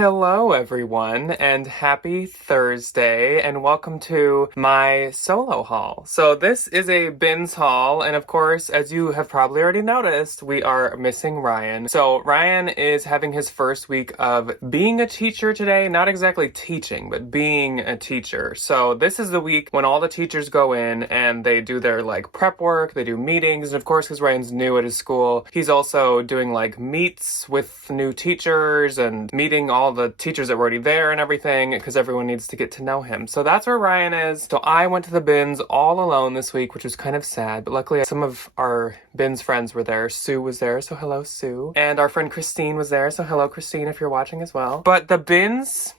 Hello everyone, and happy Thursday, and welcome to my solo haul. So this is a bins haul, and of course, as you have probably already noticed, we are missing Ryan. So Ryan is having his first week of being a teacher today, not exactly teaching, but being a teacher. So this is the week when all the teachers go in and they do their prep work, they do meetings, and of course, because Ryan's new at his school, he's also doing meets with new teachers and meeting all the teachers that were already there and everything, because everyone needs to get to know him. So that's where Ryan is. So I went to the bins all alone this week, which was kind of sad, but luckily some of our bins friends were there. Sue was there, so hello Sue. And our friend Christine was there, so hello Christine if you're watching as well. But the bins,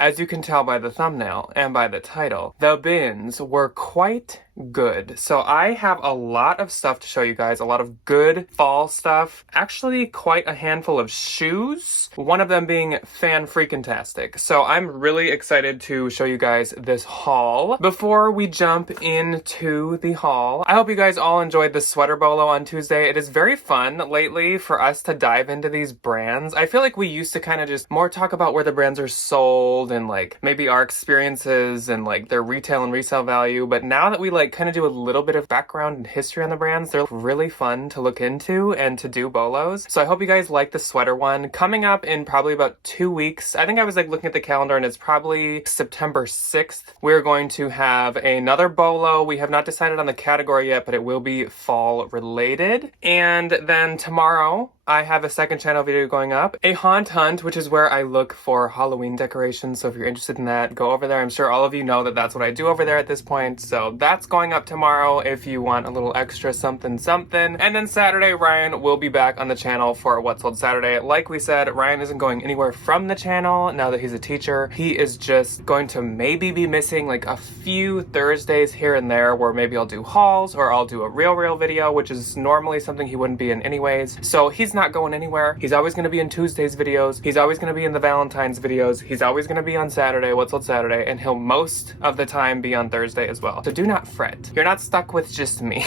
as you can tell by the thumbnail and by the title, the bins were quite good. So I have a lot of stuff to show you guys, a lot of good fall stuff, actually quite a handful of shoes, one of them being fan-freaking-tastic. So I'm really excited to show you guys this haul. Before we jump into the haul, I hope you guys all enjoyed the sweater bolo on Tuesday. It is very fun lately for us to dive into these brands. I feel like we used to kind of just more talk about where the brands are sold and maybe our experiences and their retail and resale value, but now that we kind of do a little bit of background and history on the brands, they're really fun to look into and to do bolos. So I hope you guys like the sweater one. Coming up in probably about 2 weeks, I think I was looking at the calendar and it's probably September 6th, we're going to have another bolo. We have not decided on the category yet, but it will be fall related. And then tomorrow, I have a second channel video going up, a haunt hunt, which is where I look for Halloween decorations. So if you're interested in that, go over there. I'm sure all of you know that that's what I do over there at this point. So that's going up tomorrow if you want a little extra something. And then Saturday, Ryan will be back on the channel for What Sold Saturday. Like we said, Ryan isn't going anywhere from the channel now that he's a teacher. He is just going to maybe be missing a few Thursdays here and there where maybe I'll do hauls or I'll do a real video, which is normally something he wouldn't be in anyways. So he's not going anywhere. He's always going to be in Tuesday's videos. He's always going to be in the Valentines videos. He's always going to be on Saturday, What's Sold Saturday, and he'll most of the time be on Thursday as well. So do not fret. You're not stuck with just me.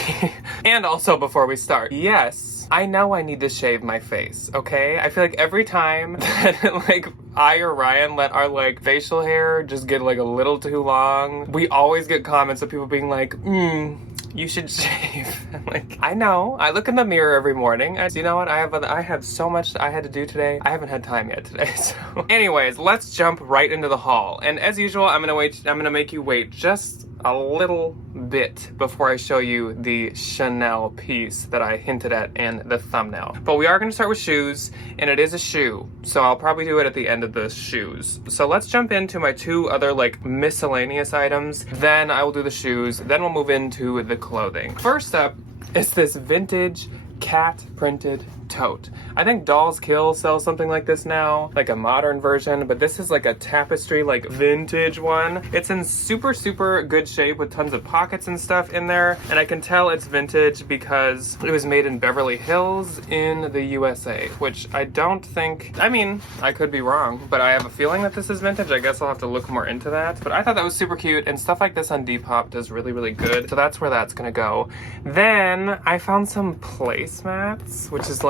And also, before we start, yes, I know I need to shave my face, okay? I feel like every time that I or Ryan let our facial hair just get a little too long, we always get comments of people being you should shave. I'm I know. I look in the mirror every morning. You know what? I have so much I had to do today. I haven't had time yet today. So anyways, let's jump right into the haul. And as usual, I'm gonna make you wait just a little bit before I show you the Chanel piece that I hinted at in the thumbnail. But we are going to start with shoes, and it is a shoe, so I'll probably do it at the end of the shoes. So let's jump into my two other miscellaneous items, then I will do the shoes, then we'll move into the clothing. First up is this vintage cat printed tote. I think Dolls Kill sells something like this now, a modern version, but this is a tapestry, vintage one. It's in super good shape with tons of pockets and stuff in there, and I can tell it's vintage because it was made in Beverly Hills in the USA, which I don't think, I could be wrong, but I have a feeling that this is vintage. I guess I'll have to look more into that, but I thought that was super cute, and stuff like this on Depop does really good, so that's where that's gonna go. Then I found some placemats, which is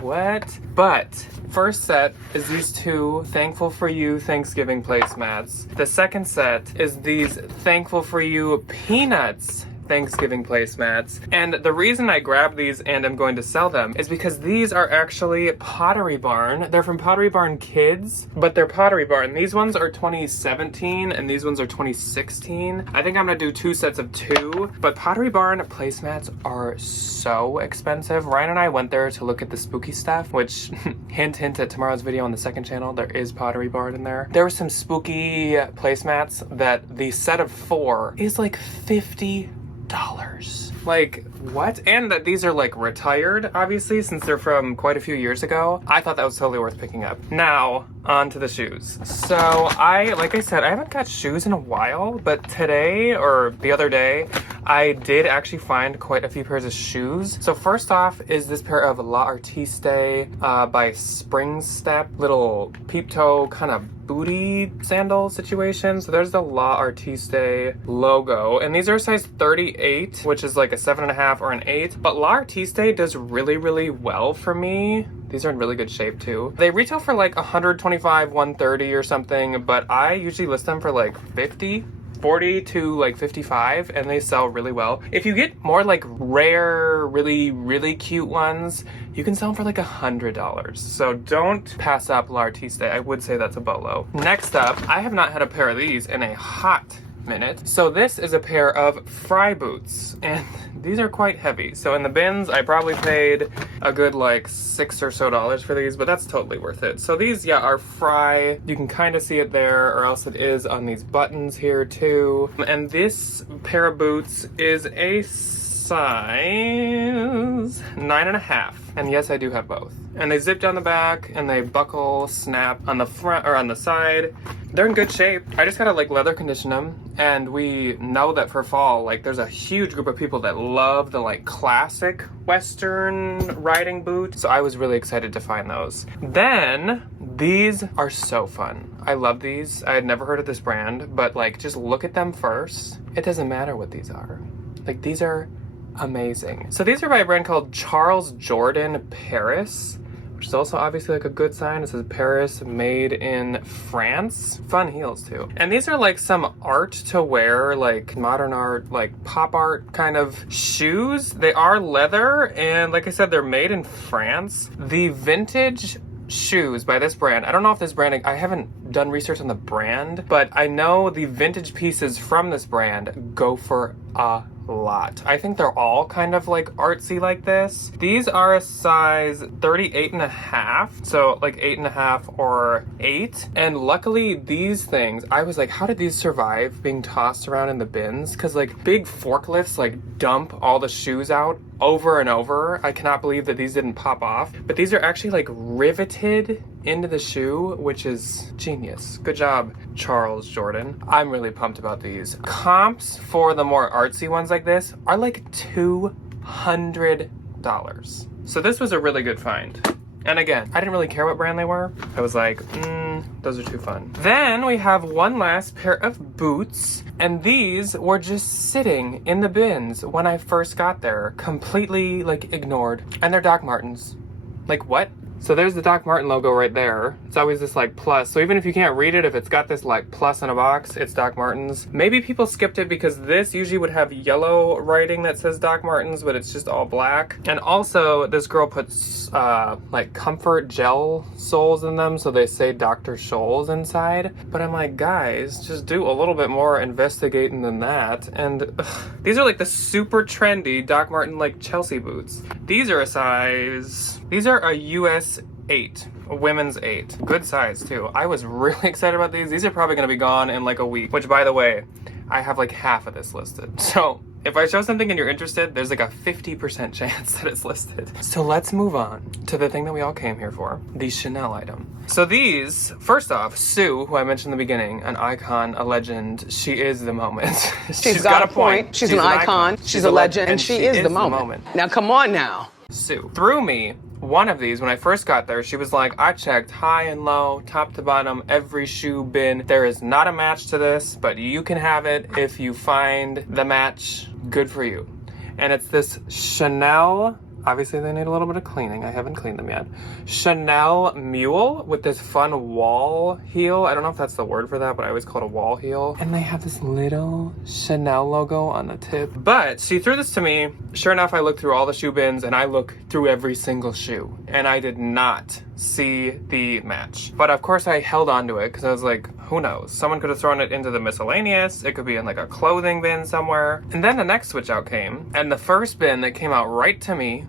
what? But first set is these two Thankful for You Thanksgiving placemats. The second set is these Thankful for You Peanuts Thanksgiving placemats. And the reason I grabbed these and I'm going to sell them is because these are actually Pottery Barn. They're from Pottery Barn Kids, but they're Pottery Barn. These ones are 2017 and these ones are 2016. I think I'm gonna do two sets of two, but Pottery Barn placemats are so expensive. Ryan and I went there to look at the spooky stuff, which hint at tomorrow's video on the second channel, there is Pottery Barn in there. There were some spooky placemats that the set of 4 is $50. What? And that these are retired, obviously, since they're from quite a few years ago. I thought that was totally worth picking up. Now, on to the shoes. So like I said, I haven't got shoes in a while, but today, or the other day, I did actually find quite a few pairs of shoes. So first off is this pair of La Artiste by Spring Step, little peep toe kind of booty sandal situation. So there's the La Artiste logo, and these are size 38, which is a 7.5 or an 8. But La Artiste does really well for me These are in really good shape too. They retail for like $125, $130 or something, but I usually list them for like $50. $40 to like $55, and they sell really well. If you get more like rare, really cute ones, you can sell them for like $100. So don't pass up L'Artiste. I would say that's a bolo. Next up, I have not had a pair of these in a hot minute. So this is a pair of Fry boots, and these are quite heavy. So in the bins, I probably paid a good like $6 or so for these, but that's totally worth it. So these, yeah, are Fry. You can kind of see it there, or else it is on these buttons here too. And this pair of boots is a size 9.5. And yes, I do have both. And they zip down the back, and they buckle, snap on the front or on the side. They're in good shape. I just gotta like leather condition them, and we know that for fall, like there's a huge group of people that love the like classic Western riding boot. So I was really excited to find those. Then these are so fun. I love these. I had never heard of this brand, but like just look at them first. It doesn't matter what these are. Like these are amazing. So these are by a brand called Charles Jourdan Paris, which is also obviously like a good sign. It says Paris, made in France. Fun heels too. And these are like some art to wear, like modern art, like pop art kind of shoes. They are leather, and like I said, they're made in France. The vintage shoes by this brand, I don't know if this brand, I haven't done research on the brand, but I know the vintage pieces from this brand go for a lot. I think they're all kind of like artsy like this. These are a size 38.5, so like 8.5 or 8. And luckily these things, I was like, how did these survive being tossed around in the bins? Because like big forklifts like dump all the shoes out over and over. I cannot believe that these didn't pop off. But these are actually like riveted into the shoe, which is genius. Good job, Charles Jourdan. I'm really pumped about these. Comps for the more artsy ones like this are like $200. So this was a really good find. And again, I didn't really care what brand they were. I was like, those are too fun. Then we have one last pair of boots, and these were just sitting in the bins when I first got there, completely like ignored. And they're Doc Martens. Like what? So there's the Doc Marten logo right there. It's always this like plus. So even if you can't read it, if it's got this like plus in a box, it's Doc Martens. Maybe people skipped it because this usually would have yellow writing that says Doc Martens, but it's just all black. And also this girl puts like comfort gel soles in them, so they say Dr. Scholl's inside. But I'm like, guys, just do a little bit more investigating than that. And these are like the super trendy Doc Marten like Chelsea boots. These are a US 8, a women's 8. Good size too. I was really excited about these. These are probably gonna be gone in like a week, which by the way, I have like half of this listed. So if I show something and you're interested, there's like a 50% chance that it's listed. So let's move on to the thing that we all came here for, the Chanel item. So these, first off, Sue, who I mentioned in the beginning, an icon, a legend, she is the moment. She's got a point. She's an icon. She's a legend. And she is the moment. Now come on now. Sue threw me one of these when I first got there. She was like, I checked high and low, top to bottom, every shoe bin. There is not a match to this, but you can have it if you find the match. Good for you. And it's this Chanel, obviously they need a little bit of cleaning. I haven't cleaned them yet. Chanel mule with this fun wall heel. I don't know if that's the word for that, but I always call it a wall heel. And they have this little Chanel logo on the tip. But she threw this to me. Sure enough, I looked through all the shoe bins and I looked through every single shoe. And I did not see the match. But of course I held on to it because I was like, who knows? Someone could have thrown it into the miscellaneous. It could be in like a clothing bin somewhere. And then the next switch out came, and the first bin that came out right to me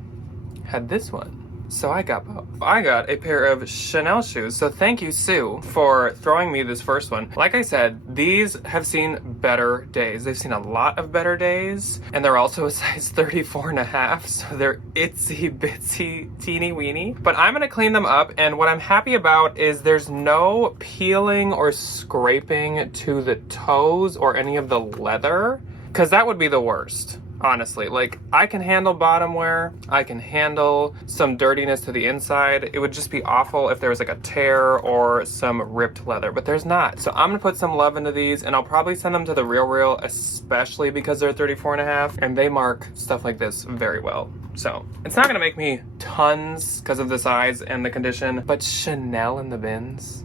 had this one. So I got both. I got a pair of Chanel shoes. So thank you, Sue, for throwing me this first one. Like I said, these have seen better days. They've seen a lot of better days. And they're also a size 34.5. So they're itsy bitsy teeny weeny. But I'm gonna clean them up. And what I'm happy about is there's no peeling or scraping to the toes or any of the leather, because that would be the worst. Honestly, like I can handle bottom wear, I can handle some dirtiness to the inside. It would just be awful if there was like a tear or some ripped leather, but there's not. So I'm gonna put some love into these, and I'll probably send them to the Real, especially because they're 34.5, and they mark stuff like this very well. So it's not gonna make me tons because of the size and the condition, but Chanel in the bins.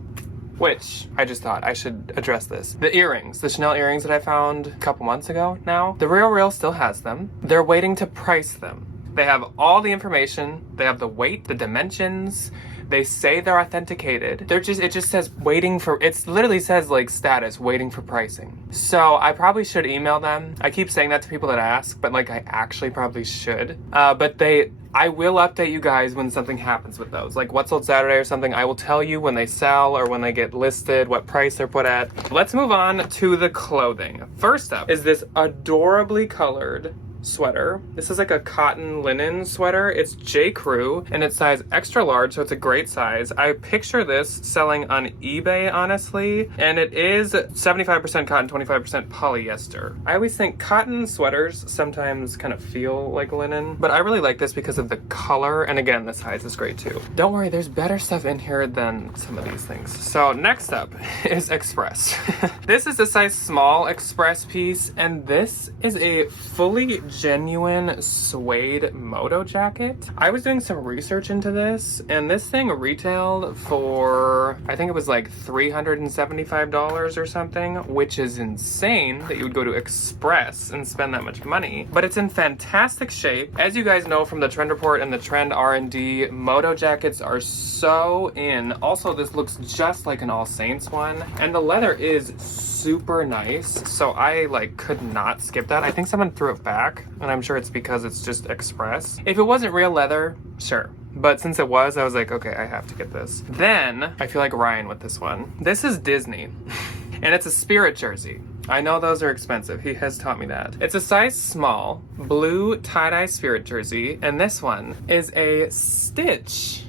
Which, I just thought I should address this. The earrings, the Chanel earrings that I found a couple months ago now, The RealReal still has them. They're waiting to price them. They have all the information, they have the weight, the dimensions, they say they're authenticated. It just says waiting for, it literally says like status, waiting for pricing. So I probably should email them. I keep saying that to people that ask, but like I actually probably should. But I will update you guys when something happens with those. Like What Sold Saturday or something, I will tell you when they sell or when they get listed, what price they're put at. Let's move on to the clothing. First up is this adorably colored sweater. This is like a cotton linen sweater. It's J. Crew and it's size extra large, so it's a great size. I picture this selling on eBay, honestly, and it is 75% cotton, 25% polyester. I always think cotton sweaters sometimes kind of feel like linen, but I really like this because of the color, and again, the size is great too. Don't worry, there's better stuff in here than some of these things. So next up is Express. This is a size small Express piece, and this is a fully genuine suede moto jacket. I was doing some research into this, and this thing retailed for, I think it was like $375 or something, which is insane that you would go to Express and spend that much money. But it's in fantastic shape. As you guys know from the Trend Report and the Trend R&D, moto jackets are so in. Also, this looks just like an All Saints one, and the leather is super nice, so I like could not skip that. I think someone threw it back, and I'm sure it's because it's just Express. If it wasn't real leather, sure. But since it was, I was like, okay, I have to get this. Then, I feel like Ryan with this one. This is Disney, and it's a Spirit jersey. I know those are expensive. He has taught me that. It's a size small, blue tie-dye Spirit jersey, and this one is a Stitch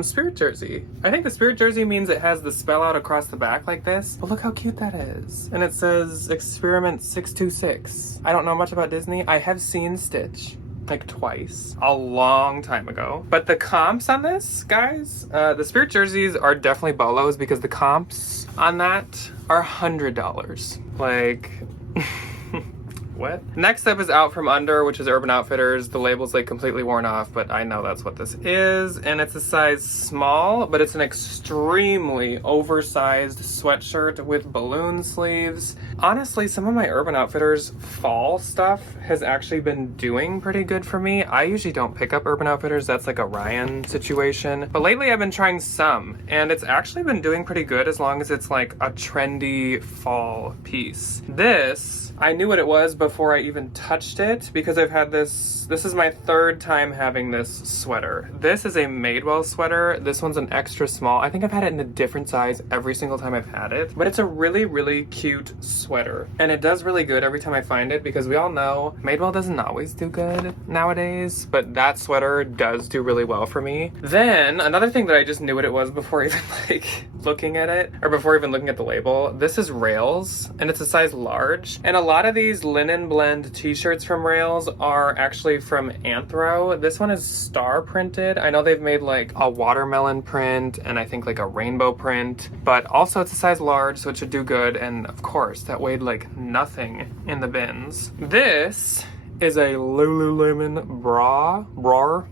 Spirit jersey. I think the Spirit jersey means it has the spell out across the back like this. But look how cute that is. And it says Experiment 626. I don't know much about Disney. I have seen Stitch like twice a long time ago. But the comps on this, guys, the Spirit jerseys are definitely bolos because the comps on that are $100. Like... What? Next up is Out From Under, which is Urban Outfitters. The label's like completely worn off, but I know that's what this is. And it's a size small, but it's an extremely oversized sweatshirt with balloon sleeves. Honestly, some of my Urban Outfitters fall stuff has actually been doing pretty good for me. I usually don't pick up Urban Outfitters. That's like a Ryan situation. But lately I've been trying some, and it's actually been doing pretty good as long as it's like a trendy fall piece. This, I knew what it was before I even touched it because I've had this is my third time having this sweater. This is a Madewell sweater. This one's an extra small. I think I've had it in a different size every single time I've had it, but it's a really, really cute sweater. And it does really good every time I find it because we all know Madewell doesn't always do good nowadays, but that sweater does do really well for me. Then another thing that I just knew what it was before even like looking at it, or before even looking at the label, this is Rails, and it's a size large. And a lot of these linen blend t-shirts from Rails are actually from Anthro. This one is star printed. I know they've made like a watermelon print and I think like a rainbow print, but also it's a size large, so it should do good. And of course, that weighed like nothing in the bins. This is a Lululemon bra.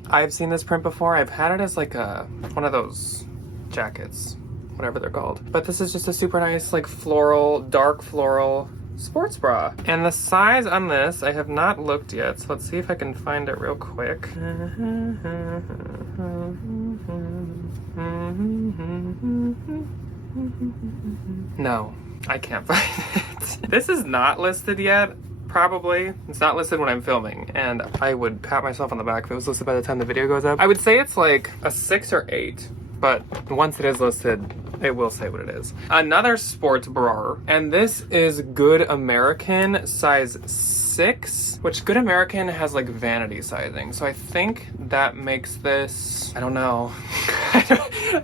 I've seen this print before. I've had it as like one of those jackets, whatever they're called. But this is just a super nice like floral, dark floral sports bra. And the size on this, I have not looked yet, so let's see if I can find it real quick. No, I can't find it. This is not listed yet. Probably. It's not listed when I'm filming, and I would pat myself on the back if it was listed by the time the video goes up. I would say it's like a 6 or 8, but once it is listed, it will say what it is. Another sports bra, and this is Good American size 6, which Good American has like vanity sizing. So I think that makes this, I don't know.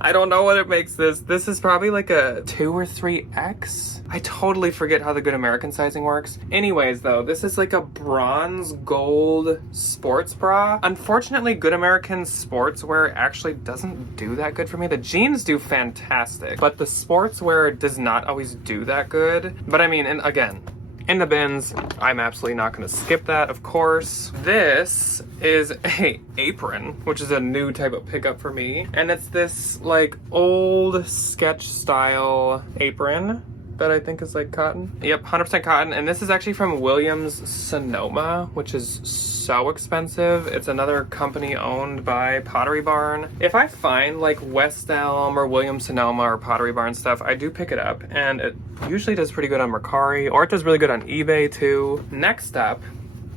I don't know what it makes this. This is probably like a 2 or 3X. I totally forget how the Good American sizing works. Anyways though, this is like a bronze gold sports bra. Unfortunately, Good American sportswear actually doesn't do that good for me. The jeans do fantastic, but the sportswear does not always do that good. But I mean, and again, in the bins. I'm absolutely not going to skip that, of course. This is a apron, which is a new type of pickup for me. And it's this like old sketch style apron that I think is like cotton. Yep, 100% cotton. And this is actually from Williams Sonoma, which is so expensive. It's another company owned by Pottery Barn. If I find like West Elm or Williams Sonoma or Pottery Barn stuff, I do pick it up, and it usually does pretty good on Mercari, or it does really good on eBay too. Next up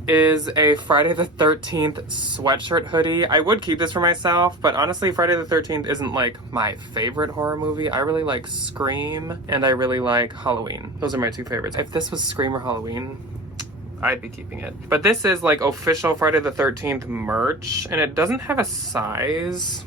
is a Friday the 13th sweatshirt hoodie. I would keep this for myself, but honestly, Friday the 13th isn't like my favorite horror movie. I really like Scream, and I really like Halloween. Those are my two favorites. If this was Scream or Halloween, I'd be keeping it. But this is like official Friday the 13th merch, and it doesn't have a size,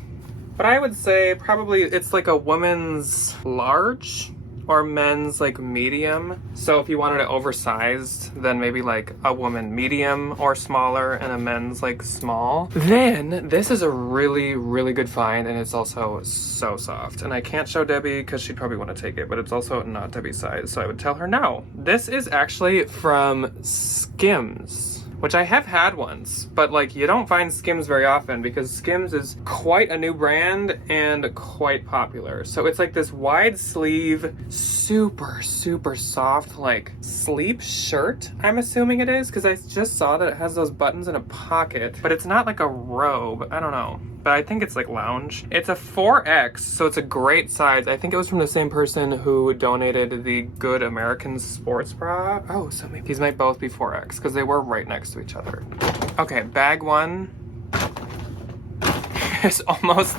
but I would say probably it's like a woman's large or men's like medium. So if you wanted it oversized, then maybe like a woman medium or smaller and a men's like small. Then this is a really, really good find, and it's also so soft. And I can't show Debbie because she'd probably want to take it, but it's also not Debbie's size, so I would tell her no. This is actually from Skims, which I have had once, but like you don't find Skims very often because Skims is quite a new brand and quite popular. So it's like this wide sleeve, super, super soft, like sleep shirt, I'm assuming it is, because I just saw that it has those buttons in a pocket, but it's not like a robe. I don't know, but I think it's like lounge. It's a 4X, so it's a great size. I think it was from the same person who donated the Good American Sports Bra. Oh, so maybe these might both be 4X because they were right next to each other. Okay, bag one is almost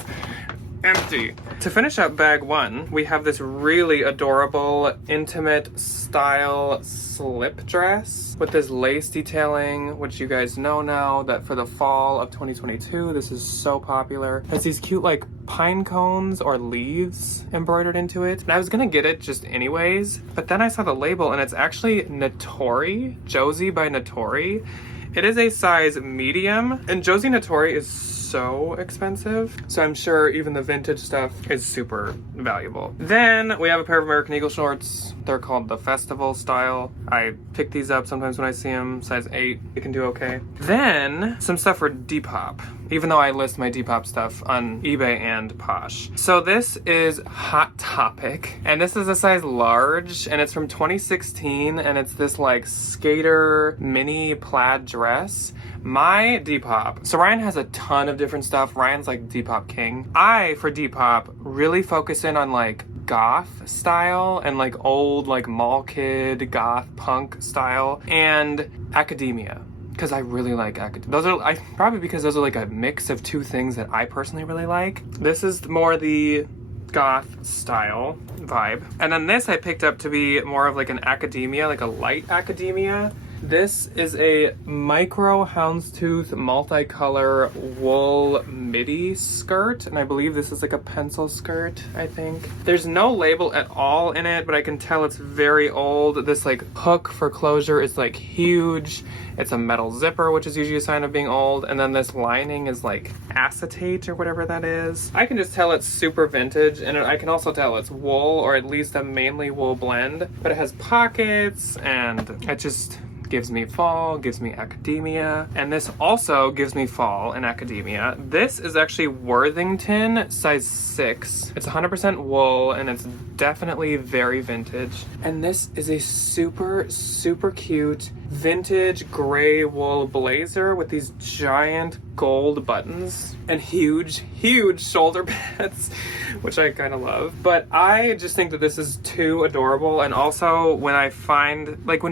empty. To finish up bag one, we have this really adorable, intimate style slip dress with this lace detailing, which you guys know now that for the fall of 2022, this is so popular. It has these cute like pine cones or leaves embroidered into it. And I was gonna get it just anyways, but then I saw the label and it's actually Natori, Josie by Natori. It is a size medium, and Josie Natori is so expensive, so I'm sure even the vintage stuff is super valuable. Then we have a pair of American Eagle shorts. They're called the Festival style. I pick these up sometimes when I see them, size 8. You can do okay. Then some stuff for Depop, even though I list my Depop stuff on eBay and Posh. So this is Hot Topic, and this is a size large, and it's from 2016, and it's this like skater mini plaid dress. My Depop, so Ryan has a ton of different stuff. Ryan's like Depop king. I, for Depop, really focus in on like goth style and like old like mall kid goth punk style and academia, because I really like academia. Those are probably because those are like a mix of two things that I personally really like. This is more the goth style vibe, and then this I picked up to be more of like an academia, like a light academia. This is a micro houndstooth multicolor wool midi skirt, and I believe this is like a pencil skirt, I think. There's no label at all in it, but I can tell it's very old. This like hook for closure is like huge. It's a metal zipper, which is usually a sign of being old, and then this lining is like acetate or whatever that is. I can just tell it's super vintage, and I can also tell it's wool, or at least a mainly wool blend, but it has pockets, and it just gives me fall, gives me academia, and this also gives me fall and academia. This is actually Worthington, size 6. It's 100% wool, and it's definitely very vintage. And this is a super, super cute vintage gray wool blazer with these giant gold buttons and huge, huge shoulder pads, which I kind of love. But I just think that this is too adorable. And also when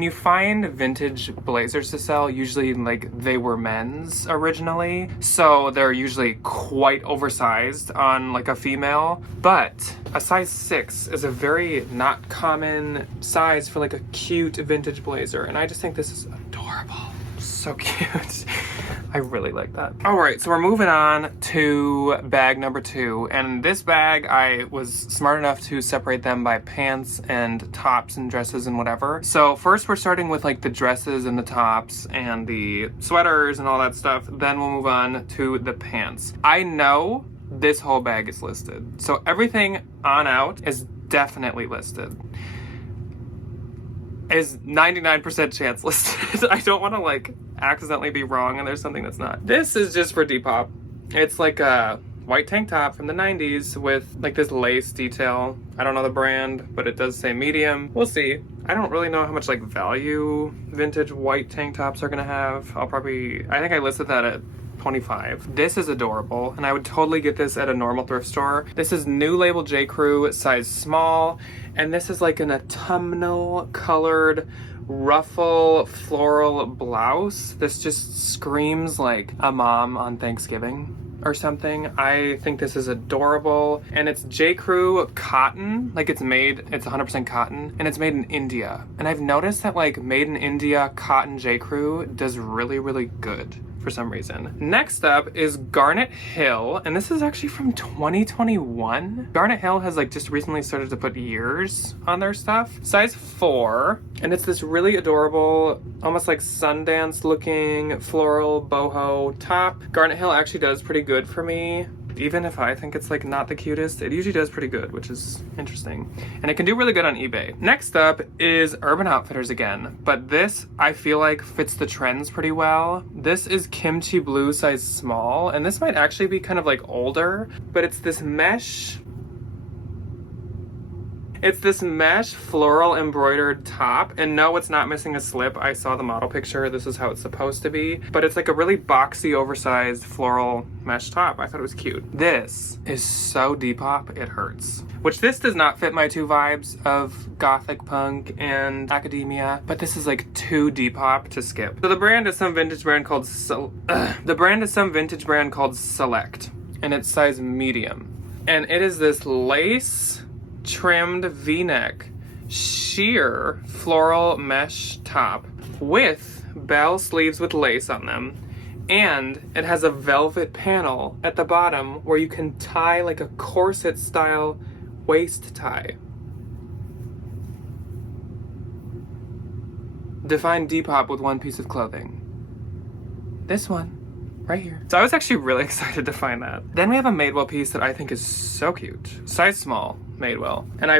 you find vintage blazers to sell, usually like they were men's originally. So they're usually quite oversized on like a female, but a size 6 is a very not common size for like a cute vintage blazer. And I just think this is adorable. So cute. I really like that. All right, so we're moving on to bag number 2. And this bag, I was smart enough to separate them by pants and tops and dresses and whatever. So first we're starting with like the dresses and the tops and the sweaters and all that stuff. Then we'll move on to the pants. I know this whole bag is listed. So everything on out is definitely listed. is 99% chance listed. I don't want to like accidentally be wrong and there's something that's not. This is just for Depop. It's like a white tank top from the 90s with like this lace detail. I don't know the brand, but it does say medium. We'll see. I don't really know how much like value vintage white tank tops are gonna have. I think I listed that at 25. This is adorable, and I would totally get this at a normal thrift store. This is New Label J. Crew, size small, and this is like an autumnal colored ruffle floral blouse. This just screams like a mom on Thanksgiving or something. I think this is adorable, and it's J. Crew cotton. Like it's 100% cotton, and it's made in India. And I've noticed that like made in India cotton J. Crew does really, really good for some reason. Next up is Garnet Hill, and this is actually from 2021. Garnet Hill has like just recently started to put years on their stuff. Size 4, and it's this really adorable, almost like Sundance looking floral boho top. Garnet Hill actually does pretty good for me. Even if I think it's like not the cutest, it usually does pretty good, which is interesting. And it can do really good on eBay. Next up is Urban Outfitters again, but this I feel like fits the trends pretty well. This is Kimchi Blue size small, and this might actually be kind of like older, but it's this mesh floral embroidered top, and no, it's not missing a slip. I saw the model picture. This is how it's supposed to be, but it's like a really boxy, oversized floral mesh top. I thought it was cute. This is so Depop, it hurts. Which this does not fit my two vibes of gothic punk and academia, but this is like too Depop to skip. So the brand is some vintage brand called Select, and it's size medium, and it is this lace trimmed v-neck sheer floral mesh top with bell sleeves with lace on them, and it has a velvet panel at the bottom where you can tie like a corset style waist tie. Define Depop with one piece of clothing. This one right here. So I was actually really excited to find that. Then we have a Madewell piece that I think is so cute. Size small, Madewell. And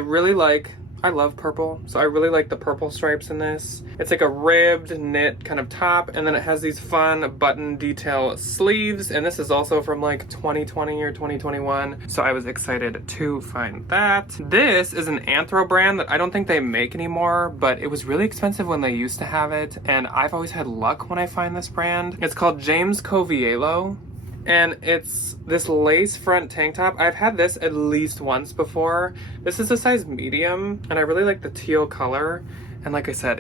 I love purple, so I really like the purple stripes in this. It's like a ribbed knit kind of top, and then it has these fun button detail sleeves, and this is also from like 2020 or 2021, so I was excited to find that. This is an Anthro brand that I don't think they make anymore, but it was really expensive when they used to have it, and I've always had luck when I find this brand. It's called James Coviello, and it's this lace front tank top. I've had this at least once before. This is a size medium, and I really like the teal color. And like I said,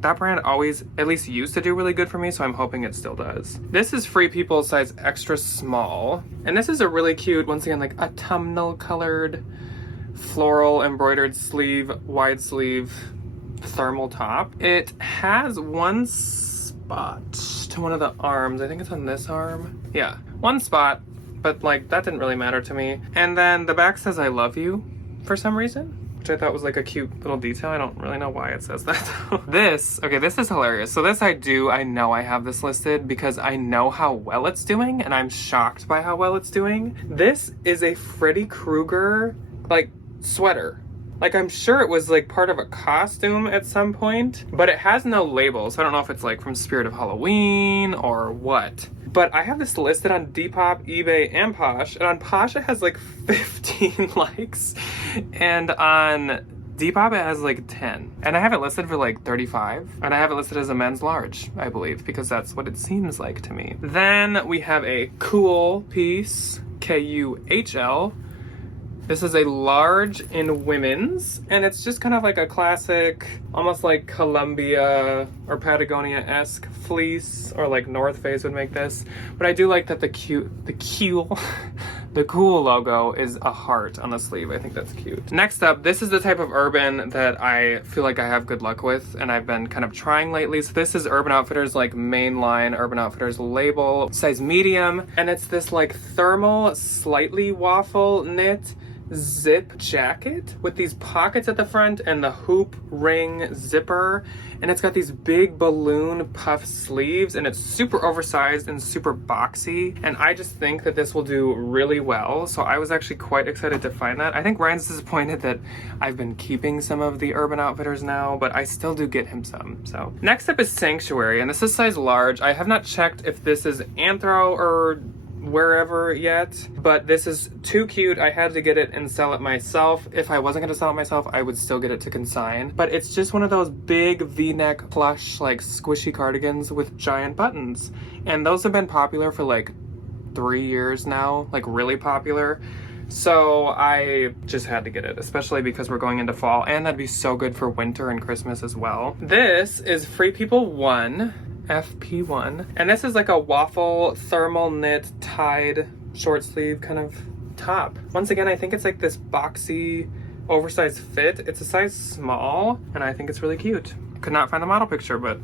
that brand always, at least used to do really good for me, so I'm hoping it still does. This is Free People size extra small. And this is a really cute, once again, like autumnal colored floral embroidered sleeve, wide sleeve thermal top. It has one spot to one of the arms. I think it's on this arm. Yeah, one spot, but like that didn't really matter to me. And then the back says I love you for some reason, which I thought was like a cute little detail. I don't really know why it says that. This is hilarious. So this I know I have this listed because I know how well it's doing, and I'm shocked by how well it's doing. This is a Freddy Krueger like sweater. Like, I'm sure it was like part of a costume at some point, but it has no label, so I don't know if it's like from Spirit of Halloween or what. But I have this listed on Depop, eBay, and Posh, and on Posh it has like 15 likes, and on Depop it has like 10. And I have it listed for like 35, and I have it listed as a men's large, I believe, because that's what it seems like to me. Then we have a Cool piece, Kuhl. This is a large in women's, and it's just kind of like a classic, almost like Columbia or Patagonia-esque fleece, or like North Face would make this. But I do like that the Cool logo is a heart on the sleeve. I think that's cute. Next up, this is the type of urban that I feel like I have good luck with, and I've been kind of trying lately. So this is Urban Outfitters, like mainline Urban Outfitters label, size medium, and it's this like thermal, slightly waffle knit zip jacket with these pockets at the front and the hoop ring zipper, and it's got these big balloon puff sleeves, and it's super oversized and super boxy, and I just think that this will do really well. So I was actually quite excited to find that. I think Ryan's disappointed that I've been keeping some of the Urban Outfitters now, but I still do get him some. So next up is Sanctuary, and this is size large. I have not checked if this is Anthro or wherever yet, but this is too cute. I had to get it and sell it myself. If I wasn't going to sell it myself, I would still get it to consign. But it's just one of those big v-neck plush, like squishy cardigans with giant buttons, and those have been popular for like 3 years now, like really popular. So I just had to get it, especially because we're going into fall, and that'd be so good for winter and Christmas as well. This is Free People 1, FP1, and this is like a waffle thermal knit tied short sleeve kind of top. Once again, I think it's like this boxy oversized fit. It's a size small, and I think it's really cute. Could not find the model picture, but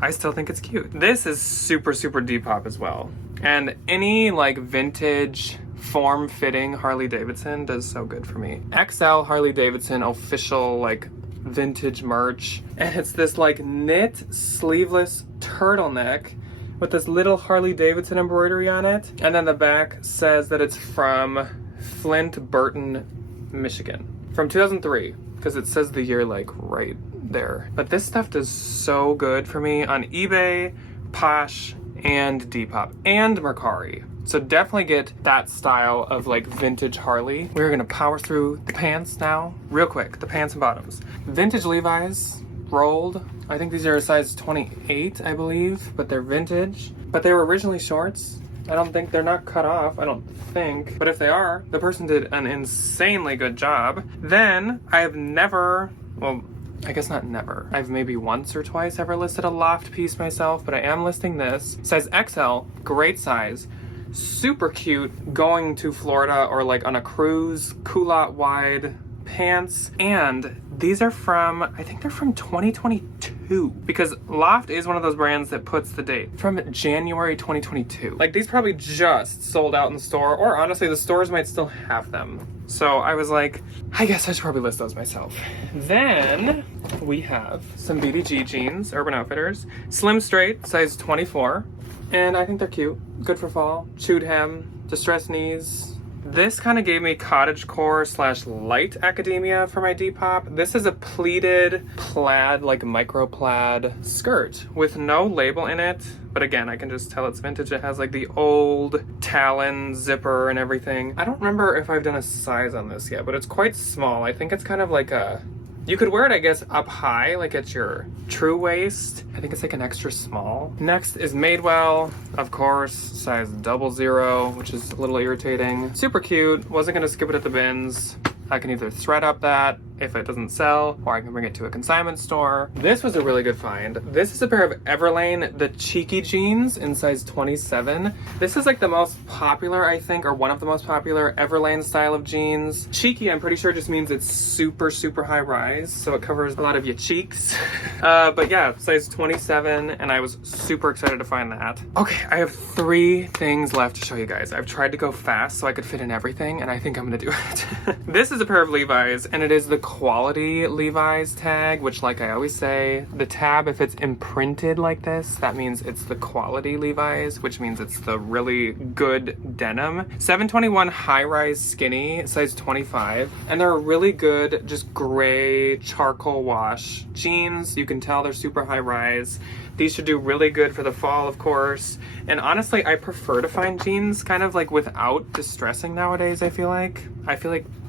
I still think it's cute. This is super Depop as well, and any like vintage form-fitting Harley Davidson does so good for me. XL Harley Davidson official like vintage merch, and it's this like knit sleeveless turtleneck with this little Harley Davidson embroidery on it, and then the back says that it's from Flint Burton, Michigan, from 2003, because it says the year like right there. But this stuff does so good for me on eBay, Posh, and Depop, and Mercari. So definitely get that style of like vintage Harley. We're gonna power through the pants now, real quick, the pants and bottoms. Vintage Levi's, rolled. I think these are a size 28, I believe, but they're vintage. But they were originally shorts. I don't think they're not cut off, I don't think. But if they are, the person did an insanely good job. Then I have never, well, I guess not never. I've maybe once or twice ever listed a loft piece myself, but I am listing this. Size XL, great size. Super cute going to Florida or like on a cruise, culotte wide pants. And these are from, I think they're from 2022, because Loft is one of those brands that puts the date from January 2022. Like these probably just sold out in the store, or honestly the stores might still have them. So I was like, I guess I should probably list those myself. Then we have some BDG jeans, Urban Outfitters, slim straight, size 24. And I think they're cute, good for fall. Chewed hem, distressed knees. This kind of gave me cottagecore / light academia for my Depop. This is a pleated plaid, like micro plaid skirt with no label in it. But again, I can just tell it's vintage. It has like the old talon zipper and everything. I don't remember if I've done a size on this yet, but it's quite small. I think it's kind of like a, you could wear it, I guess, up high, like at your true waist. I think it's like an extra small. Next is Madewell, of course, size 00, which is a little irritating. Super cute, wasn't gonna skip it at the bins. I can either thread up that if it doesn't sell, or I can bring it to a consignment store. This was a really good find. This is a pair of Everlane, the Cheeky jeans in size 27. This is like the most popular, I think, or one of the most popular Everlane style of jeans. Cheeky, I'm pretty sure just means it's super high rise, so it covers a lot of your cheeks. But yeah, size 27, and I was super excited to find that. Okay, I have 3 things left to show you guys. I've tried to go fast so I could fit in everything, and I think I'm gonna do it. This is a pair of Levi's, and it is the quality Levi's tag, which, like I always say, the tab, if it's imprinted like this, that means it's the quality Levi's, which means it's the really good denim. 721 high-rise skinny, size 25, and they're a really good, just gray charcoal wash jeans. You can tell they're super high-rise. These should do really good for the fall, of course. And honestly, I prefer to find jeans kind of like without distressing nowadays, I feel like.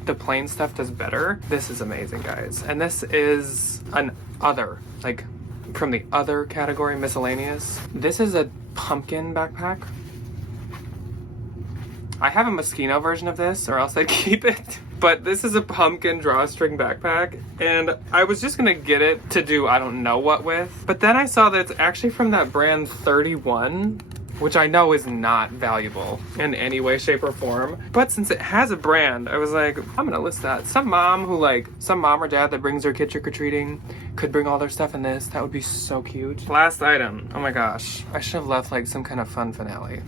The plain stuff does better. This is amazing, guys. And this is an other, like from the other category, miscellaneous. This is a pumpkin backpack. I have a Moschino version of this, or else I'd keep it. But this is a pumpkin drawstring backpack, and I was just gonna get it to do I don't know what with. But then I saw that it's actually from that brand 31, which I know is not valuable in any way, shape, or form. But since it has a brand, I was like, I'm gonna list that. Some mom or dad that brings their kid trick-or-treating could bring all their stuff in this. That would be so cute. Last item, oh my gosh. I should have left like some kind of fun finale.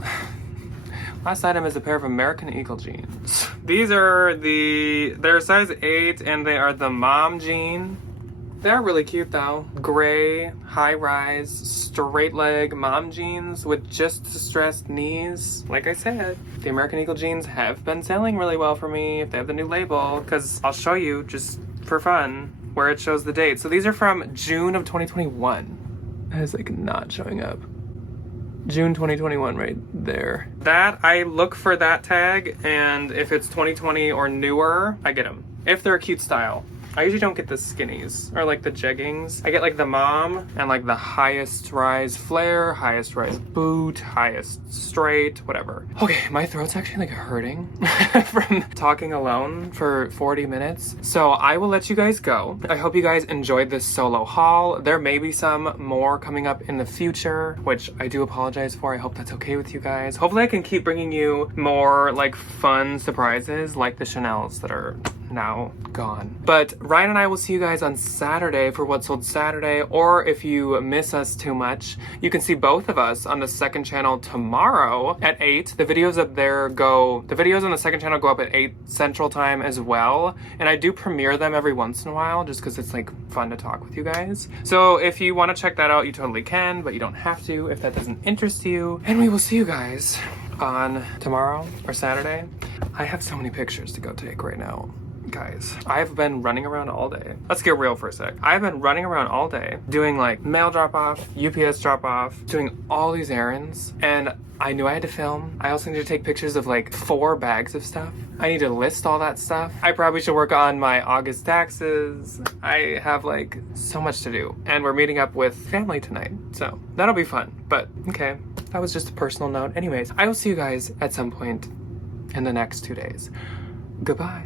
Last item is a pair of American Eagle jeans. These are they're size 8 and they are the mom jean. They're really cute though. Gray, high-rise, straight leg mom jeans with just distressed knees. Like I said, the American Eagle jeans have been selling really well for me if they have the new label, because I'll show you just for fun where it shows the date. So these are from June of 2021. That is like not showing up. June 2021 right there. That, I look for that tag, and if it's 2020 or newer, I get them. If they're a cute style. I usually don't get the skinnies or like the jeggings. I get like the mom and like the highest rise flare, highest rise boot, highest straight, whatever. Okay, my throat's actually like hurting from talking alone for 40 minutes. So I will let you guys go. I hope you guys enjoyed this solo haul. There may be some more coming up in the future, which I do apologize for. I hope that's okay with you guys. Hopefully I can keep bringing you more like fun surprises like the Chanels that are now gone. But Ryan and I will see you guys on Saturday for What Sold Saturday, or if you miss us too much, you can see both of us on the second channel tomorrow at 8. The videos on the second channel go up at 8 Central Time as well, and I do premiere them every once in a while just because it's like fun to talk with you guys. So if you want to check that out, you totally can, but you don't have to if that doesn't interest you. And we will see you guys on tomorrow or Saturday. I have so many pictures to go take right now. Guys, I've been running around all day. Let's get real for a sec. I've been running around all day doing like mail drop off, UPS drop off, doing all these errands, and I knew I had to film. I also need to take pictures of like 4 bags of stuff. I need to list all that stuff. I probably should work on my August taxes. I have like so much to do, and we're meeting up with family tonight, so that'll be fun. But okay, that was just a personal note. Anyways, I will see you guys at some point in the next 2 days. Goodbye.